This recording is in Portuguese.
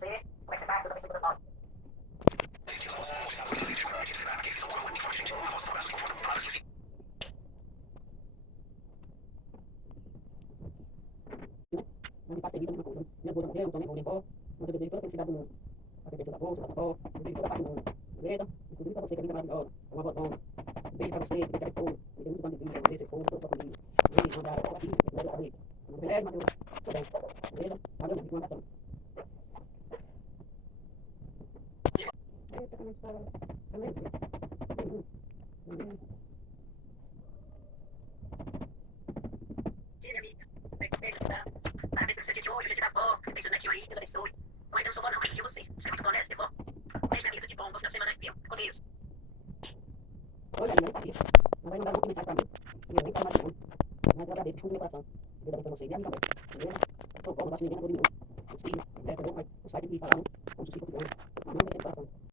você. Como é que você tá? Deus abençoe todas nós. Onde passa vida, minha esposa morreu, então nem vou nem vou. Mas eu desejo toda a felicidade do mundo. A perfeição da bolsa, da avó, eu desejo toda a paz do mundo. Beleza? Inclusive pra você que é linda maravilhosa, é uma avó. Beijo pra você, que tem fogo, que tem muitos anos de vida, você, seu povo, toda a sua família. Beijo, mandar a aqui, que é a Rita. Beleza, Matheus? Tudo bem. Beleza? Valeu, muito, uma abração. Eita, como é que tá? Também. Minha amiga, parabéns pelo seu dia de hoje, o dia de avó, que tem seus netinhos aí, Deus abençoe. Mãe, eu não sou vó não, mas de você. Você é muito bom, né? Você é vó. Beijo, minha amiga, tudo de bom. Bom final de semana, viu? Com Deus. Oi, Dani, eu sabia. Mas vai mandar um mensagem pra mim. E eu nem falo mais de mim. Mas eu agradeço, desculpa meu coração. Deus abençoe você e a mim também. Beleza? Eu sou vó, não gosto de ninguém, não vou de novo. Os filhos, eu vou, mas os pais têm que falar, né?